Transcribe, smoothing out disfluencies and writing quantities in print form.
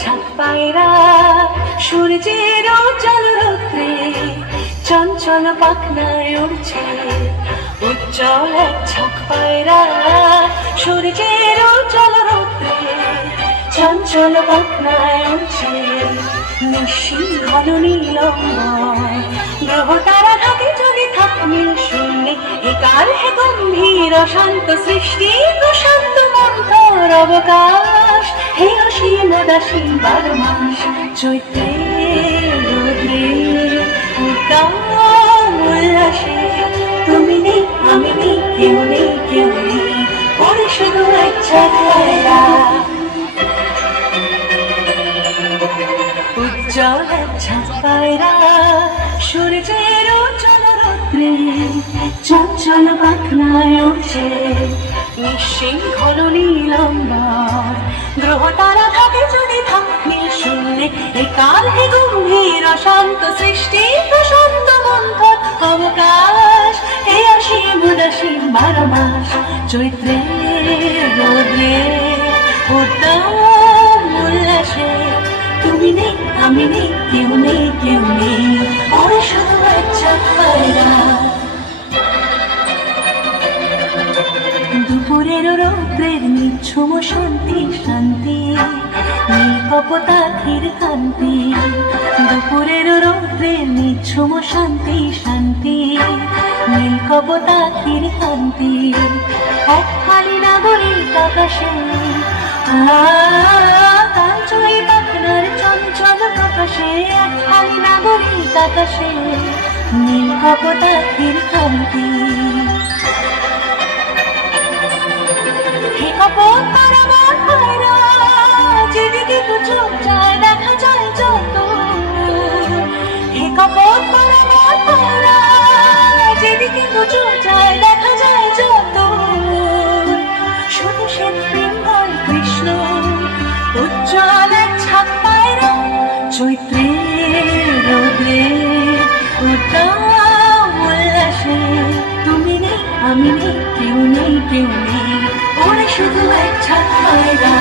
ছাদ পায়রা সূর্যের উজ্জ্বল রৌদ্রে চঞ্চল পাখনায় উড়ছে। উজ্জ্বল ছাদ পায়রা সূর্যের উজ্জ্বল রৌদ্রে চঞ্চল পাখনায় উড়ছে। নিশ্চিত ঘন নীলম্বর গ্রহ তারা থাকে যদি থাকমিল শূন্যে। একার হে গম্ভীর অশান্ত সৃষ্টি প্রশান্ত মন্থর অবকাশ। হে অসীম উদাসীন 12 মাস চৈত্রের রোদ্রে উদ্দাম উল্লাসে। তুমি নেই আমি নেই কেউ নেই কেউ নেই ওরে শুধু এক ছাদ পায়রা। উজ্জ্বল এক ছাদ পায়রা সূর্যের উজ্জ্বল রৌদ্রে চঞ্চল পাখনায় উঠছে। নিশ্চিত ঘন নীলম্বর গ্রহ তারা থাকে যদি থাকমিল শূন্যে। একাল হে গম্ভীর অশান্ত সৃষ্টি প্রশান্ত মন্থর অবকাশ। হে অসীম উদাসীন 12 মাস চৈত্রের রোদ্রে উদ্দাম উল্লাসে। তুমি নেই আমি নেই কেউ নেই কেউ নেই ওরে শুধু এক ছাদ পায়রা। দুপুরের রৌদ্রের নিঝুম শান্তি শান্তি নীল কপোতাখির কান্তি। দুপুরের রৌদ্রের নিঝুম শান্তি শান্তি নীল কপোতাখির কান্তি। এক খালি নাগরিক আকাশে কাঞ্চয়ী পাখনার চঞ্চল প্রকাশে। এক খালি নাগরিক আকাশে নীল কপোতাখির কান্তি। হে কপোত পারাবার পায়রা যেদিকে দু চোখ যায় দেখা যায় যত। হে কপোত পারাবার পায়রা যেদিকে দু চোখ যায় দেখা যায় যত। শুধু সে পিঙ্গল কৃষ্ণ উজ্জ্বল এক ছাদ পায়রা চৈত্রের রোদ্রে উদ্দাম উল্লাসে। তুমি নেই আমি নেই কেউ নেই কেউ নেই ওরে শুধু এক ছাদ পায়রা।